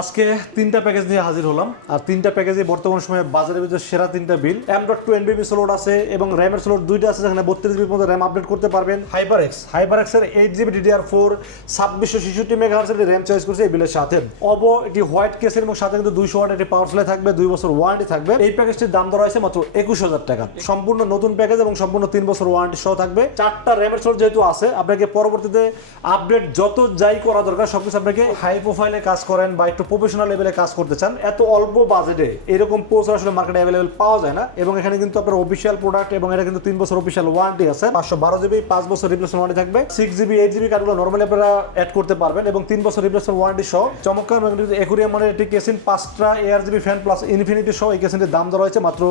আজকে তিনটা প্যাকেজ নিয়ে হাজির হলাম। আর তিনটা প্যাকেজে বর্তমান সময়ে বাজারের ভিতরে সেরা তিনটা বিল এম ডট টু এনবিবি স্লোড আছে এবং র্যামের স্লোড দুইটা আছে, যেখানে বত্রিশ জিবির মধ্যে র্যাম আপডেট করতে পারবেন। হাইপার এক্স হাইপার এক্সের এইট জিবি ডিডিআর ফোর ছাব্বিশশো ছেষট্টি মেগা হার্সের র্যাম চয়েস করছে এই বিলের সাথে। অবো এটি হোয়াইট কেসের এবং সাথে কিন্তু দুইশো ওয়াট একটি পাওয়ার সাপ্লাই থাকবে, দুই বছর ওয়ারেন্টি থাকবে। এই প্যাকেজটির দাম ধরা হয়েছে মাত্র একুশ হাজার টাকা। সম্পূর্ণ নতুন প্যাকেজ এবং সম্পূর্ণ তিন বছর ওয়ারেন্টি সহ থাকবে। চারটা র্যামের স্লোড যেহেতু আছে, আপনাকে পরবর্তীতে আপডেট যত যাই করা দরকার, সবকিছু আপনাকে হাই প্রোফাইলে কাজ করেন বা একটু প্রফেশনাল লেভেলে কাজ করতে চান, এত অল্প বাজেটে এরকম পোস্ট আসলে মার্কেটে অ্যাভেলেবেল পাওয়া যায় না। এবং এখানে কিন্তু আপনার অফিসিয়াল প্রোডাক্ট এবং এটা কিন্তু তিন বছর অফিসিয়াল ওয়ারেন্টি আছে। পাঁচশো বারো জিবি পাঁচ বছর রিপ্লেসমেন্ট ওয়ারেন্টি থাকবে। সিক্স জিবি এইট জিবি কার্ডগুলো নর্মালি আপনারা অ্যাড করতে পারবেন এবং তিন বছর রিপ্লেসমেন্ট ওয়ারেন্টি সহ চমৎকার একুরিয়াম মানে একটি কেসিন পাঁচটা A R GB fan plus infinity সহ এই কেসিনটির দাম ধরা হয়েছে মাত্র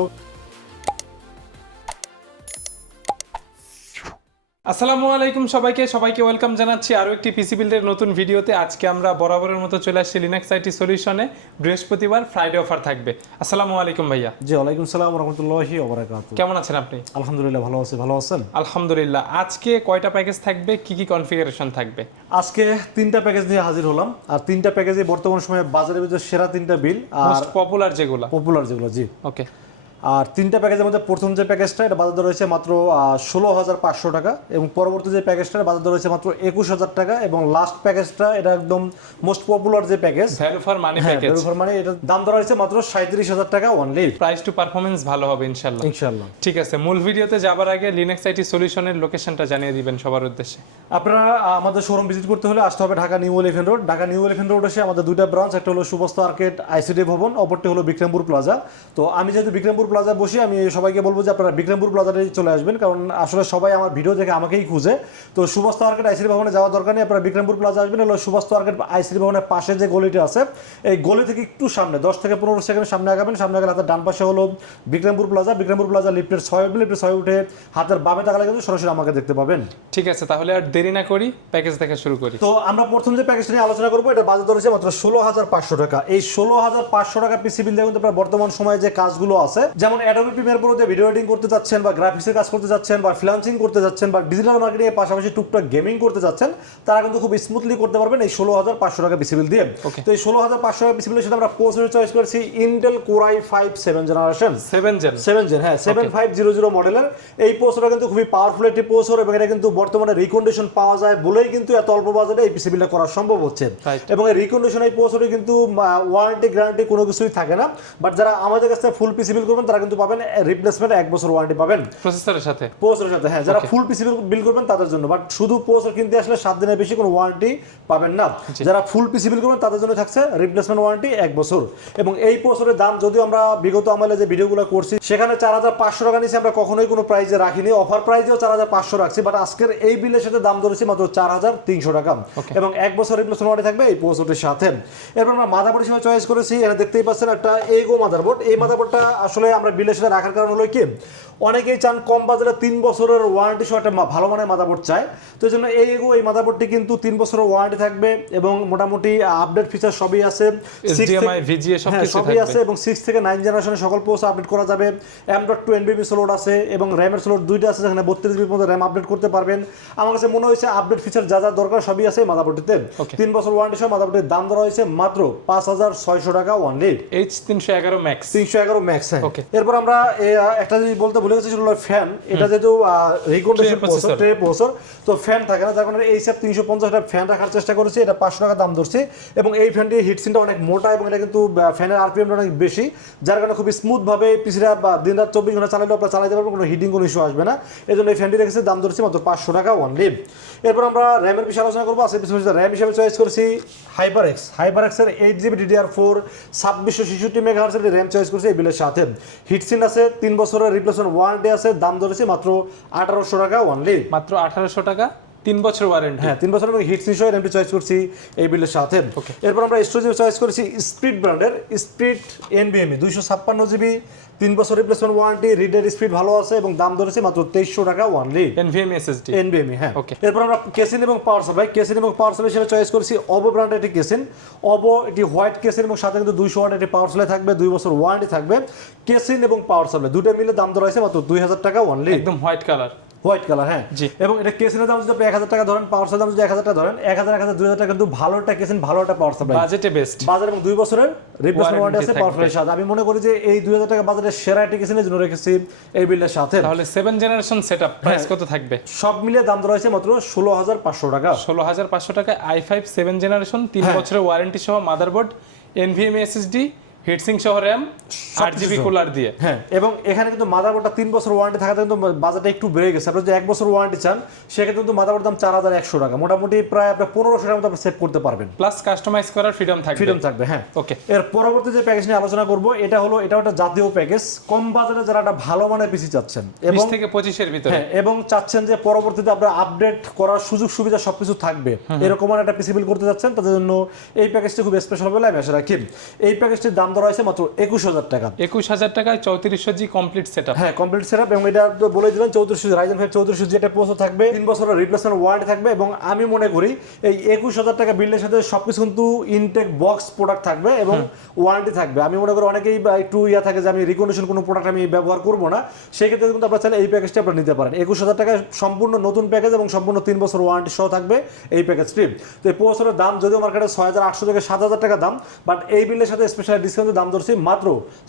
আসসালামু আলাইকুম সবাইকে সবাইকে ওয়েলকাম জানাচ্ছি আরও একটি পিসি বিল্ডের নতুন ভিডিওতে। আজকে আমরা বরাবরের মতো চলে আসছি লিনাক্স আইটি সলিউশনে বৃহস্পতিবার ফ্রাইডে অফার থাকবে। আসসালামু আলাইকুম ভাইয়া। জি ওয়ালাইকুম সালাম রহমতুল্লাহি কেমন আছেন আপনি? আলহামদুলিল্লাহ ভালো আছি। ভালো আছেন? আলহামদুলিল্লাহ। আজকে কয়টা প্যাকেজ থাকবে? কি কি কনফিগারেশন থাকবে? আজকে তিনটা প্যাকেজ নিয়ে হাজির হলাম। আর তিনটা প্যাকেজে বর্তমান সময়ে বাজারে সেরা তিনটা বিল। আর পপুলার যেগুলো। পপুলার যেগুলো জি। ওকে আর তিনটা প্যাকেজের মধ্যে প্রথম যে প্যাকেজটা এটা বাজার দর রয়েছে মাত্র ষোলো হাজার পাঁচশো টাকা এবং পরবর্তী যে প্যাকেজটা বাজার দর রয়েছে মাত্র একুশ হাজার টাকা এবং লাস্ট প্যাকেজটা এটা একদম মোস্ট পপুলার যে প্যাকেজ ভ্যালু ফর মানে এটা দাম ধরা হয়েছে মাত্র সাঁত্রিশ হাজার টাকা অনলি প্রাইস টু পারফরমেন্স ভালো হবে ইনশাল্লাহ ইনশাল্লাহ ঠিক আছে মূল ভিডিওতে যাবার আগে লিনাক্স আইটি সলিউশনের লোকেশনটা জানিয়ে দিবেন সবার উদ্দেশ্যে। আপনারা আমাদের শোরুম ভিজিট করতে হলে আসতে হবে Dhaka New Elephant Road Dhaka New Elephant Road এসে আমাদের দুইটা ব্রাঞ্চ একটা হলো সুবস্ত আর্কেট আইসিডি ভবন অপরটি হলো বিক্রমপুর প্লাজা তো আমি যেহেতু বিক্রমপুর প্লাজা বসে আমি সবাইকে বলব যে আপনারা বিক্রমপুর প্লাজাটাই চলে আসবেন কারণ আসলে সবাই আমার ভিডিও দেখে আমাকেই খুঁজে। তো সুবস্ত আর্কেট আইসিডি ভবনে যাওয়ার দরকার নেই আপনারা বিক্রমপুর প্লাজা আসবেন। হলো সুবস্ত আর্কেট আইসিডি ভবনের পাশে যে গলিটা আছে এই গলি থেকে একটু সামনে দশ থেকে পনেরো সেকেন্ড সামনে আগাবেন। সামনে আগে হাতের ডান পাশে হলো বিক্রমপুর প্লাজা বিক্রমপুর প্লাজা লিফটের ছয় লিফটের ছয় উঠে হাতের বামে তাকালে কিন্তু সরাসরি আমাকে দেখতে পাবেন। ঠিক আছে তাহলে আর দেরি না করি প্যাকেজ দেখা শুরু করি। তো আমরা প্রথম যে প্যাকেজটা নিয়ে আলোচনা করব এটা বাজার হচ্ছে মাত্র ষোলো হাজার পাঁচশো টাকা। এই ষোলো হাজার পাঁচশো টাকা পিসি বিল দিয়ে কিন্তু আপনার বর্তমান সময়ে যে কাজগুলো আছে যেমন অ্যাডোবি প্রিমিয়ার প্রো দিয়ে ভিডিও এডিটিং করতে যাচ্ছেন বা গ্রাফিক্সের কাজ করতে যাচ্ছেন বা ফ্রিলান্সিং করতে যাচ্ছেন বা ডিজিটাল মার্কেটিং এর পাশাপাশি টুকটাক গেমিং করতে যাচ্ছেন তারা কিন্তু খুব স্মুথলি করতে পারবেন এই ষোলো হাজার পাঁচশো টাকা পিসি বিল দিয়ে। তো এই ষোলো হাজার পাঁচশো টাকা পিসি বিলের সাথে আমরা প্রসেসর চয়েস করেছি Intel Core i five seven generation seven gen seven gen হ্যাঁ সেভেন ফাইভ জিরো জিরো মডেলের এই পোস্টটা কিন্তু খুবই পাওয়ারফুল একটি পোস্টর এবং এটা কিন্তু বর্তমানে রিকন্ডিশন পাওয়া যায় বলেই কিন্তু এত অল্প বাজারে এই পিসিবিটা করা সম্ভব হচ্ছে। এবং এই রিকন্ডিশন এই পোস্টরে কিন্তু ওয়ারেন্টি গ্যারান্টি কোনো কিছুই থাকে না। বাট যারা আমাদের কাছে ফুল পিসিবিল করবেন তারা কিন্তু পাবেন রিপ্লেসমেন্ট এক বছর ওয়ারেন্টি পাবেন। প্রসেসরের সাথে? পোস্টের সাথে হ্যাঁ যারা ফুল পিসি বিল করবেন তাদের জন্য। বাট শুধু পোস্টার কিনতে আসলে সাত দিনের বেশি কোনো ওয়ারেন্টি পাবেন না। যারা ফুল পিসি বিল করবেন তাদের জন্য থাকছে রিপ্লেসমেন্ট ওয়ারেন্টি এক বছর। এবং এই পোস্টারের দাম যদিও আমরা বিগত আমলে যে ভিডিওগুলো করছি সেখানে চার হাজার পাঁচশো টাকা নিচে আমরা কখনোই কোনো প্রাইজে রাখিনি। অফার প্রাইজেও চার হাজার পাঁচশো রাখছি বাট আজকের এই বিলের সাথে দাম ধরেছি মাত্র চার হাজার তিনশো টাকা। এবং এক বছর রিপ্লেসমেন্ট ওয়ারেন্টি থাকবে এই পোস্টারের সাথে। এরপর আমরা মাদারবোর্ড হিসেবে চয়েস করেছি এখানে দেখতেই পাচ্ছেন একটা এগো মাদারবোর্ড এই মাদারবোর্ডটা আসলে আমরা বিলের সাথে রাখার কারণ হলো কি? অনেকেই চান কম বাজারে তিন বছরের ওয়ারেন্টি সহ একটা ভালো মানের মাদারবোর্ড চায়। তো এই জন্য এই এগো এই মাদারবোর্ডটি কিন্তু তিন বছরের ওয়ারেন্টি থাকবে এবং মোটামুটি আপডেট ফিচার সবই আছে। হ্যাঁ, সবই আছে এবং সিক্স থেকে নাইন জেনারেশনের সকল পোস্ট আপডেট করা যাবে। এম ডট টু এনবিবি স্লোড আছে এবং র্যামের স্লোড দুইটা আছে যেখানে বত্রিশ জিবির মধ্যে র্যাম আপডেট করতে পারবেন। আমার কাছে মনে হয়েছে আপডেট ফিচার যা যা দরকার সবই আছে এই মাদারবোর্ডটিতে। Okay. তিন বছর ওয়ারেন্টি সহ মাদারবোর্ডের দাম ধরা হয়েছে মাত্র পাঁচ হাজার ছয়শো টাকা ওয়ানলি এইচ তিনশো এগারো ম্যাক্স তিনশো এগারো ম্যাক্স হ্যাঁ। Okay. এরপর আমরা একটা জিনিস বলতে ভুলে গেছি সেটা হলো ফ্যান এটা যেহেতু Tray processor। ট্রে প্রসেসর তো ফ্যান থাকে না যার কারণে এই সব তিনশো পঞ্চাশটা ফ্যান রাখার চেষ্টা করেছি এটা পাঁচশো টাকা দাম ধরছে। এবং এই ফ্যানটি হিটসিনটা অনেক মোটা এবং এটা কিন্তু ফ্যানের আরপিএমটা অনেক বেশি যার কারণে খুব স্মুথ ভাবে পিসিরা বা দিন রাত চব্বিশ ঘণ্টা চালালে আপনারা চালাতে পারবেন কোনো হিটিং কোনো ইস্যু আসবে না। এই জন্য এই ফ্যানটি রেখেছে দাম ধরছি মাত্র পাঁচশো টাকা ওয়ান ওয়ানলি এরপর আমরা র্যামের বিষয়ে আলোচনা করব। আছে র্যাম হিসেবে চয়েস করেছি হাইপার এক্স হাইপার এক্সের এইট জিবি ডিডিআর ফোর ছাব্বিশশো ছেষট্টি মেগা হার্সের র্যাম চয়েস করেছি এই বিলের সাথে। হিটসিন আছে, তিন বছরের রিপ্লেসমেন্ট ওয়ারেন্টি আছে, দাম ধরেছি মাত্র আঠারোশো টাকা ওয়ানলি মাত্র আঠারোশো টাকা? তিন বছর ওয়ারেন্টি হ্যাঁ তিন বছর এবং হিট সহ র্যামটি চয়েস করছি এই বিলের সাথে। এরপর আমরা স্টোরেজ চয়েস করেছি স্পিড ব্র্যান্ডের স্পিড এনবিএমই দুইশো ছাপ্পান্ন জিবি তিন বছর রিপ্লেসমেন্ট ওয়ারেন্টি রিডের স্পিড ভালো আছে এবং দাম ধরেছে মাত্র তেইশশো টাকা ওয়ানলি এনভিএম এসএসডি এনবিএমই হ্যাঁ। Okay. এরপর আমরা কেসিন এবং পাওয়ার সাপ্লাই কেসিন এবং পাওয়ার সাপ্লাই হিসেবে চয়েস করেছি অবো ব্র্যান্ডের একটি কেসিন অবো এটি হোয়াইট কেসিন এবং সাথে কিন্তু দুইশো ওয়াট একটি পাওয়ার সাপ্লাই থাকবে দুই বছর ওয়ারেন্টি থাকবে। কেসিন এবং পাওয়ার সাপ্লাই দুটো মিলে দাম ধরা হয়েছে মাত্র দুই হাজার টাকা ওয়ানলি একদম হোয়াইট কালার হোয়াইট কালার হ্যাঁ। এবং এটা কেসিনের দাম যদি আপনি এক হাজার টাকা ধরেন পাওয়ার দাম যদি এক হাজার টাকা ধরেন এক হাজার এক হাজার দুই হাজার টাকা কিন্তু ভালো একটা কেসিন ভালো একটা পাওয়ার সাপ্লাই। বাজেটে বেস্ট বাজার এবং দুই বছরের রিপ্লেসমেন্ট ওয়ারেন্টি আছে পাওয়ার ফ্রেশ সাথে। আমি মনে করি যে এই দুই হাজার টাকা বাজারের সেরা একটি কেসিনের জন্য রেখেছি এই বিলের সাথে। তাহলে সেভেন জেনারেশন সেটআপ। প্রাইস কত থাকবে? সব মিলিয়ে দাম ধরা হয়েছে মাত্র ষোলো হাজার পাঁচশো টাকা। ষোলো হাজার পাঁচশো টাকা আই ফাইভ সেভেন জেনারেশন তিন হ্যাঁ। বছরের ওয়ারেন্টি সহ মাদারবোর্ড এনভিএমই এসএসডি হিটসিং সহ র্যাম আট জিবি কুলার দিয়ে। হ্যাঁ এবং এখানে কিন্তু মাদারবোর্ডটা তিন বছর ওয়ারেন্টি থাকাতে কিন্তু বাজারটা একটু বেড়ে গেছে। আপনি যদি এক বছর ওয়ারেন্টি চান সেক্ষেত্রে কিন্তু মাদারবোর্ড দাম চার হাজার একশো টাকা। মোটামুটি প্রায় আপনার পনেরোশো টাকার মতো আপনি সেভ করতে পারবেন। প্লাস কাস্টমাইজ করার ফ্রিডম থাকবে। ফ্রিডম থাকবে হ্যাঁ। ওকে এর পরবর্তী যে প্যাকেজ নিয়ে আলোচনা করব এটা হলো এটা একটা জাতীয় প্যাকেজ কম বাজারে যারা একটা ভালো মানের পিসি চাচ্ছেন এবং থেকে পঁচিশের ভিতরে। হ্যাঁ এবং চাচ্ছেন যে পরবর্তীতে আপনারা আপডেট করার সুযোগ সুবিধা সবকিছু থাকবে। এরকম একটা পিসি বিল করতে যাচ্ছেন তাদের জন্য এই প্যাকেজটি খুব স্পেশাল বলে আমি আশা রাখি। এই প্যাকেজটির দাম ধরা হয়েছে মাত্র একুশ হাজার টাকা। একুশ হাজার টাকায় চৌত্রিশশো জি কমপ্লিট সেটআপ হ্যাঁ কমপ্লিট সেটআপ এবং এটা তো বলে দিলেন চৌত্রিশ রাইজেন ফাইভ চৌত্রিশ যেটা প্রসেসর থাকবে তিন বছরের রিপ্লেসমেন্ট ওয়ারেন্টি থাকবে এবং আমি মনে করি এই একুশ হাজার টাকা বিলের সাথে সবকিছু কিন্তু ইনটেক বক্স প্রোডাক্ট থাকবে এবং ওয়ারেন্টি থাকবে। আমি মনে করি অনেকেই একটু ইয়া থাকে যে আমি রিকন্ডিশন কোনো প্রোডাক্ট আমি ব্যবহার করব না সেই ক্ষেত্রে কিন্তু আপনারা চাইলে এই প্যাকেজটি আপনারা নিতে পারেন। একুশ হাজার টাকা সম্পূর্ণ নতুন প্যাকেজ এবং সম্পূর্ণ তিন বছর ওয়ারেন্টি সহ থাকবে এই প্যাকেজটি তো এই প্রসেসরের দাম যদিও মার্কেটে ছয় হাজার আটশো থেকে সাত হাজার টাকা দাম বাট এই বিলের সাথে স্পেশাল ডিসকাউন্টের দাম ধরছি মাত্র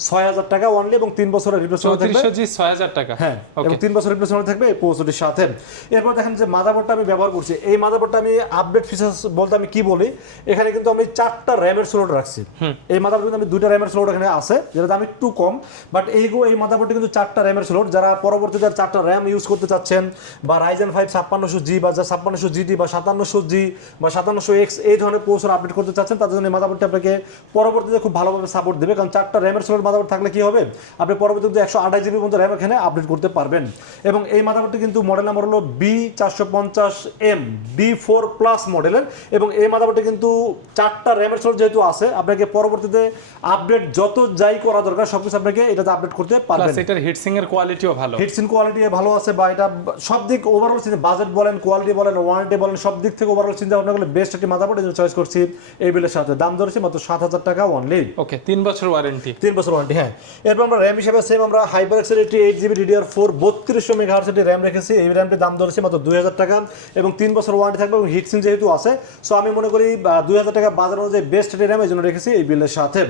ছয় হাজার টাকা অনলি এবং তিন বছরের রিপ্লেসমেন্ট থাকবে। ছয় হাজার টাকা। হ্যাঁ এবং তিন বছর রিপ্লেসমেন্ট থাকবে পৌঁছটির সাথে। এরপর দেখেন যে মাদারবোর্ডটা আমি ব্যবহার করছি। এই মাদারবোর্ডটা আমি আপডেট ফিচার্স বলতে আমি কি বলি? এখানে কিন্তু আমি চারটা র্যামের স্লোট রাখছি। এই মাদারবোর্ড কিন্তু আমি দুইটা র্যামের স্লোট এখানে আছে যেটা দাম একটু কম বাট এইগো এই মাদারবোর্ডে কিন্তু চারটা র্যামের স্লোট যারা পরবর্তীতে চারটা র্যাম ইউজ করতে চাচ্ছেন বা রাইজেন ফাইভ ছাপ্পান্নশো জি বা যা ছাপ্পান্নশো জিটি বা সাতান্নশো জি বা সাতান্নশো এক্স এই ধরনের প্রসেসর আপডেট করতে চাচ্ছেন তাদের জন্য এই মাদারবোর্ডটা আপনাকে পরবর্তীতে খুব ভালোভাবে সাপোর্ট দেবে কারণ চারটা র্যামের স্লোট মাদারবোর্ড থাকলে কি হবে? আপনি পরবর্তীতে একশো আঠাশ জিবি পর্যন্ত র্যাম এখানে আপডেট করতে পারবেন। এবং এই মাদারবোর্ডটি কিন্তু মডেল নাম্বার হলো বি চারশো পঞ্চাশ এম বি ফোর প্লাস মডেলের এবং এই মাদারবোর্ডটি কিন্তু চারটা র্যামের স্লোট যেহেতু আছে আপনাকে পরবর্তীতে আপডেট যত যাই করা দরকার সবকিছু আপনাকে এটাতে আপডেট করতে পারবেন। এটার হিটসিং এর কোয়ালিটিও ভালো। হিটসিন কোয়ালিটি ভালো আছে বা এটা সব দিক ওভারঅল চিন্তা বাজেট বলেন কোয়ালিটি বলেন ওয়ারেন্টি বলেন সব দিক থেকে ওভারঅল চিন্তা ভাবনা করলে বেস্ট একটি মাদারবোর্ড এই চয়েস করছি এই বিলের সাথে। দাম ধরেছে মাত্র সাত হাজার টাকা অনলি ওকে তিন বছর ওয়ারেন্টি তিন বছর ওয়ারেন্টি হ্যাঁ। এরপর আমরা র্যাম হিসাবে সেম আমরা হাইপার এক্সেল একটি এইট জিবি ডিডিআর ফোর বত্রিশশো মেগা হার্স র্যাম রেখেছি। এই র্যামটির দাম ধরেছে মাত্র দুই হাজার টাকা এবং তিন বছর ওয়ারেন্টি থাকবে এবং হিটসিন যেহেতু আছে সো আমি মনে করি দুই হাজার টাকা বাজার অনুযায়ী বেস্ট একটি র্যাম এই জন্য রেখেছি এই বিলের সাথে।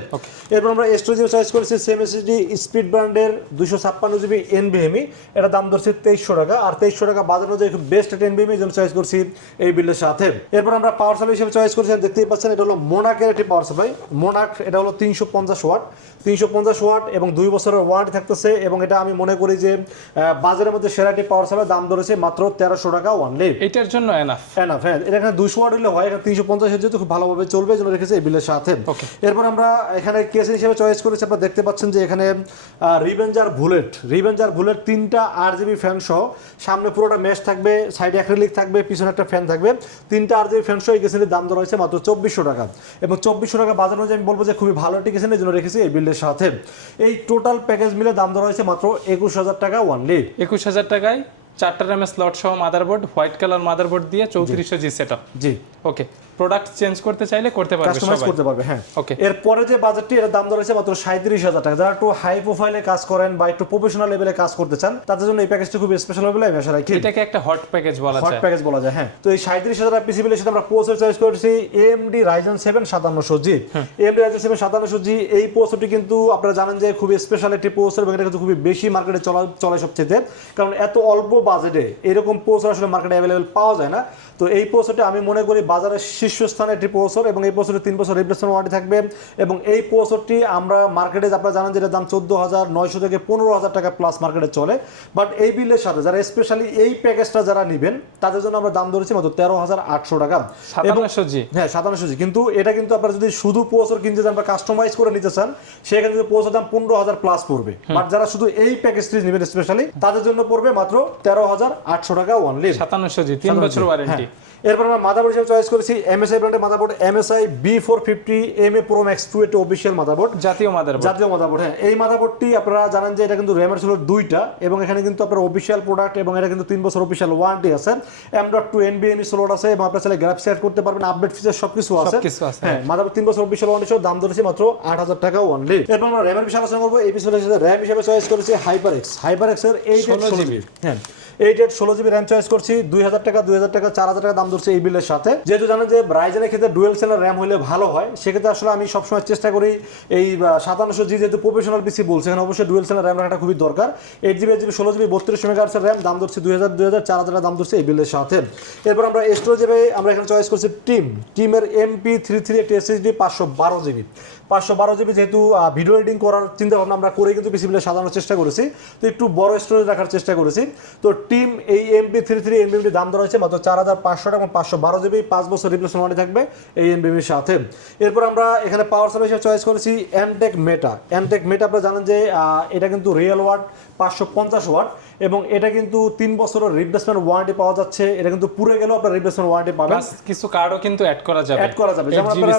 এরপর আমরা স্টোরেজ চয়েস করেছি সেম এসএসডি স্পিড ব্র্যান্ডের দুশো ছাপ্পান্ন জিবি এনভিএমই এটা দাম ধরছে তেইশশো টাকা আর তেইশশো টাকা বাজার অনুযায়ী বেস্ট একটা এনভিএমই এই জন্য চয়েস করছি এই বিলের সাথে। এরপর আমরা পাওয়ার সাপ্লাই হিসেবে চয়েস করেছি দেখতেই পাচ্ছেন এটা হলো মোনাকের একটি পাওয়ার সাপ্লাই মোনাক এটা হলো তিনশো পঞ্চাশ ওয়াট। তিনশো পঞ্চাশ ওয়াট এবং দুই বছরের ওয়ারেন্টি থাকতেছে এবং এটা আমি মনে করি যে বাজারের মধ্যে সেরা একটি পাওয়ার সাপ্লাই দাম ধরেছে মাত্র তেরোশো টাকা ওয়ানলি এটার জন্য এনাফ এনাফ হ্যাঁ। এটা এখানে দুশো ওয়াট হলে হয় এখানে তিনশো পঞ্চাশ যেহেতু খুব ভালোভাবে চলবে জন্য রেখেছে এই বিলের সাথে। এরপর আমরা এখানে কেস হিসেবে চয়েস করেছি আপনারা দেখতে পাচ্ছেন যে এখানে রিভেঞ্জার বুলেট রিভেঞ্জার বুলেট তিনটা আট জিবি ফ্যান সহ সামনে পুরোটা মেশ থাকবে সাইডে অ্যাক্রিলিক থাকবে পিছনে একটা ফ্যান থাকবে। তিনটা আট জিবি ফ্যান সহ এই কেসের দাম ধরা হয়েছে মাত্র চব্বিশশো টাকা। এবং চব্বিশশো টাকা বাজার অনুযায়ী আমি বলব যে খুবই ভালো একটি কেসের জন্য রেখেছি এই বিলের সাথে। এই টোটাল প্যাকেজ মিলে দাম ধরা হয়েছে মাত্র একুশ হাজার টাকা ওয়ানলি একুশ হাজার টাকায় চারটা র্যামের স্লট সহ মাদারবোর্ড হোয়াইট কালার মাদারবোর্ড দিয়ে চৌত্রিশশো জি সেটআপ জি। ওকে প্রোডাক্ট চেঞ্জ করতে চাইলে করতে পারবে কাস্টমাইজ করতে পারবে হ্যাঁ। Okay. এরপরে যে বাজেটটি এর দাম ধরেছে মাত্র সাঁত্রিশ হাজার টাকা। যারা একটু হাই প্রোফাইলে কাজ করেন বা একটু প্রফেশনাল লেভেলে কাজ করতে চান তাদের জন্য এই প্যাকেজটি খুব স্পেশাল হবে আমি আশা রাখি। এটাকে একটা হট প্যাকেজ বলা যায়। হট প্যাকেজ বলা যায় হ্যাঁ। তো এই সাঁত্রিশ হাজার পিসি বিলের সাথে আমরা পোস্টার চয়েস করেছি এএমডি রাইজেন সেভেন সাতান্নশো জি এএমডি রাইজেন সেভেন সাতান্নশো জি এই পোস্টারটি কিন্তু আপনারা জানেন যে খুব স্পেশাল একটি পোস্টার এবং এটা কিন্তু খুবই বেশি মার্কেটে চলা চলে সবচেয়ে। কারণ এত অল্প বাজেটে এরকম পোস্টার আসলে মার্কেটে অ্যাভেলেবেল পাওয়া যায় না। তো এই পোস্টারটি আমি মনে করি বাজারের শীর্ষস্থানে একটি পোস্টার এবং এই পোস্টারটি তিন বছর রিপ্লেসমেন্ট ওয়ারেন্টি থাকবে এবং এই পোস্টারটি আমরা মার্কেটে আপনারা জানেন যেটা দাম চোদ্দ হাজার নয়শো থেকে পনেরো হাজার টাকা প্লাস মার্কেটে চলে। বাট এই বিলের সাথে যারা স্পেশালি এই প্যাকেজটা যারা নেবেন তাদের জন্য আমরা দাম ধরেছি মাত্র তেরো হাজার আটশো টাকা। এবং জি। হ্যাঁ সাতান্নশো জি। কিন্তু এটা কিন্তু আপনারা যদি শুধু পোস্টার কিনতে চান বা কাস্টমাইজ করে নিতে চান সেখানে কিন্তু পোস্টার দাম পনেরো হাজার প্লাস পড়বে। বাট যারা শুধু এই প্যাকেজটি নেবেন স্পেশালি তাদের জন্য পড়বে মাত্র তেরো হাজার আটশো টাকা ওয়ানলি সাতান্নশো জি তিন বছর ওয়ারেন্টি এরপর আমরা মাদারবোর্ড হিসেবে চয়েস করেছি এমএসআই ব্র্যান্ডের motherboard MSI B four fifty M A pro max two এটি অফিসিয়াল মাদারবোর্ড জাতীয় মাদারবোর্ড জাতীয় মাদারবোর্ড হ্যাঁ। এই মাদারবোর্ডটি আপনারা জানেন যে এটা কিন্তু র্যামের ছিল দুইটা এবং এখানে কিন্তু আপনার অফিসিয়াল প্রোডাক্ট এবং এটা কিন্তু তিন বছর অফিসিয়াল ওয়ারেন্টি আছে। এম ডট টু এনবিএমই স্লোট আছে এবং আপনার চাইলে গ্রাফিক্স অ্যাড করতে পারবেন আপডেট ফিচার সবকিছু আছে। সবকিছু আছে। হ্যাঁ মাদারবোর্ড তিন বছর অফিসিয়াল ওয়ারেন্টি সহ দাম ধরেছে মাত্র আট হাজার টাকা অনলি এরপর আমরা র্যামের বিষয়ে আলোচনা করব। এই বিষয়ে র্যাম হিসেবে চয়েস করেছি হাইপার এক্স হাইপার এক্সের এইট জিবি হ্যাঁ। এইট এইট ষোলো জিবি র্যাম চয়েস করছি। দুই হাজার টাকা দুই হাজার টাকা চার হাজার টাকা দাম ধরছে এই বিলের সাথে। যেহেতু জানেন যে রাইজেনের ক্ষেত্রে ডুয়েল সেলের র্যাম হলে ভালো হয়, সেক্ষেত্রে আসলে আমি সবসময় চেষ্টা করি এই সাতান্নশো জি যেহেতু প্রফেশনাল পিসি বলছে, এখানে অবশ্যই ডুয়েল সেলের র্যাম রাখাটা খুবই দরকার। এইট জিবি জিবি ষোলো জিবি বত্রিশ মেগাহার্সের র্যাম দাম ধরছে দুই হাজার দুই হাজার, চার হাজার দাম ধরছে এই বিলের সাথে। এরপর আমরা স্টোরেজে আমরা এখানে চয়েস করছি টিম টিমের এমপি থ্রি থ্রি একটি এসএসডি পাঁচশো বারো জিবি পাঁচশো বারো জিবি যেহেতু ভিডিও এডিটিং করার চিন্তা ভাবনা আমরা করে কিন্তু পিসি বিলে সাজানোর চেষ্টা করেছি। তো একটু বড় স্টোরেজ রাখার চেষ্টা করেছি। তো টিম এই এমপি থ্রি থ্রি এনবিএমডি দাম ধরা হয়েছে মাত্র চার হাজার পাঁচশো টাকা এবং পাঁচশো বারো জিবি পাঁচ বছর রিপ্লেসমেন্ট ওয়ারেন্টি থাকবে এই এনবিএমির সাথে। এরপর আমরা এখানে পাওয়ার সাপ্লাই হিসেবে চয়েস করেছি এনটেক মেটা এনটেক মেটা আপনারা জানেন যে এটা কিন্তু রিয়েল ওয়াট পাঁচশো পঞ্চাশ ওয়াট এবং এটা কিন্তু তিন বছরের রিপ্লেসমেন্ট ওয়ারেন্টি পাওয়া যাচ্ছে। এটা কিন্তু পুরো গেলেও আপনার রিপ্লেসমেন্ট ওয়ারেন্টি পাবেন। কিছু কার্ডও কিন্তু অ্যাড করা যাবে। অ্যাড করা যাবে। যেমন আপনারা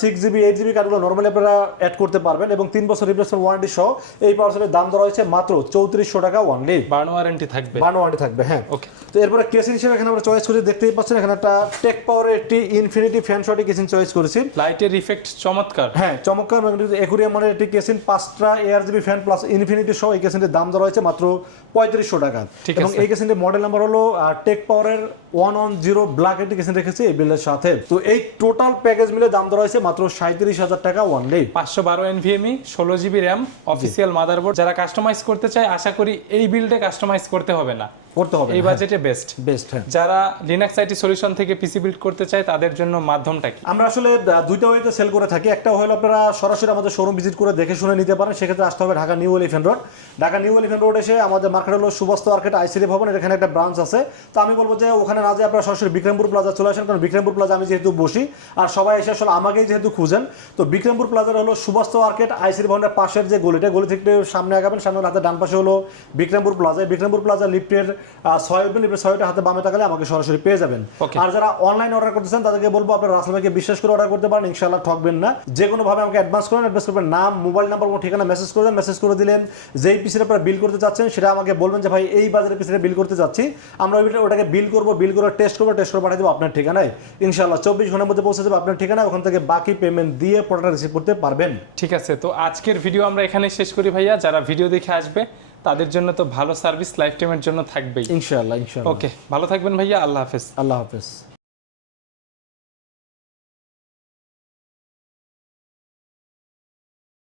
সিক্স জিবি এইট জিবি কার্ডগুলো নর্মালি আপনারা অ্যাড করতে পারবেন এবং তিন বছর রিপ্লেসমেন্ট ওয়ারেন্টি সহ এই পাওয়ার সেলের দাম ধরা হয়েছে মাত্র চৌত্রিশশো টাকা ওয়ানলি বার্ন ওয়ারেন্টি থাকবে। বান ওয়ারেন্টি থাকবে হ্যাঁ। ওকে তো এরপরে কেসিন হিসেবে এখানে আমরা চয়েস করেছি দেখতেই পাচ্ছেন এখানে একটা টেক পাওয়ারের একটি ইনফিনিটি ফ্যান শটি কেসিন চয়েস করেছি। লাইটের ইফেক্ট চমৎকার। হ্যাঁ চমৎকার একুরিয়াম মানে একটি কেসিন পাঁচটা A R GB fan plus infinity সহ এই কেসিনটির দাম ধরা হয়েছে মাত্র পঁয়ত্রিশশো টাকা। এবং এই কেসিনটির মডেল নাম্বার হলো টেক পাওয়ারের ওয়ান অন জিরো ব্ল্যাক একটি কেসিন রেখেছি এই বিলের সাথে। তো এই টোটাল প্যাকেজ মিলে দাম ধরা হয়েছে মাত্র সাঁত্রিশ হাজার টাকা ওয়ানলি পাঁচশো বারো এনভিএমই ষোলো জিবি র্যাম অফিসিয়াল মাদারবোর্ড যারা কাস্টমাইজ করতে চায় আশা করি এই বিল্ডে কাস্টমাইজ করতে হবে না। করতে হবে এই বাজেটে বেস্ট বেস্ট হ্যাঁ। যারা লিনাক্স আইটি সলিউশন থেকে পিসি বিল্ড করতে চায় তাদের জন্য মাধ্যমটা কি? আমরা আসলে দুইটা ওয়েতে সেল করে থাকি। একটা হলো আপনারা সরাসরি আমাদের শোরুম ভিজিট করে দেখে শুনে নিতে পারেন। সেক্ষেত্রে আসতে হবে Dhaka New Elephant Road Dhaka New Elephant Road এসে আমাদের মার্কেট হলো সুবস্ত মার্কেট আইসিডি ভবন। এখানে একটা ব্রাঞ্চ আছে। তো আমি বলব যে ওখানে না যে আপনারা সরাসরি বিক্রমপুর প্লাজা চলে আসেন। কারণ বিক্রমপুর প্লাজা আমি যেহেতু বসি আর সবাই এসে আসলে আমাকেই যেহেতু খুঁজেন তো বিক্রমপুর প্লাজার হলো সুবস্ত মার্কেট। আইসিডি ভবনের পাশের যে গলিটা গলি থেকে সামনে আগাবেন সামনে হাতে ডান পাশে হলো বিক্রমপুর প্লাজা। বিক্রমপুর প্লাজা লিফটের ছয় উঠবেন লিফটের ছয়টা হাতে বামে তাকালে আমাকে সরাসরি পেয়ে যাবেন। আর যারা অনলাইন অর্ডার করতেছেন তাদেরকে বলব আপনার রাসেল ভাইকে বিশ্বাস করে অর্ডার করতে পারেন ইনশাআল্লাহ ঠকবেন না। যে কোনো ভাবে আমাকে অ্যাডভান্স করেন অ্যাডভান্স করবেন নাম মোবাইল নাম্বার কোনো ঠিকানা মেসেজ করে মেসেজ করে দিলেন যেই পিসির আপনারা বিল করতে চাচ্ছেন সেটা আমাকে বলবেন যে ভাই এই বাজারে পিসিটা বিল করতে চাচ্ছি আমরা ওইটা ওটাকে বিল করব বিল করে টেস্ট করব টেস্ট করে পাঠিয়ে দেবো আপনার ঠিকানায়। ইনশাআল্লাহ চব্বিশ ঘণ্টার মধ্যে পৌঁছে যাবে আপনার ঠিকানায়। ওখান থেকে বাকি পেমেন্ট দিয়ে প্রোডাক্ট রিসিভ করতে পারবেন। ঠিক আছে তো আজকের ভিডিও আমরা এখানে শেষ করি ভাইয়া। যারা ভিডিও দেখে আসবে তাদের জন্য তো ভালো সার্ভিস লাইফ টাইমের জন্য থাকবেই। ইনশাআল্লাহ ইনশাআল্লাহ। ওকে ভালো থাকবেন ভাইয়া আল্লাহ হাফেজ। আল্লাহ হাফেজ।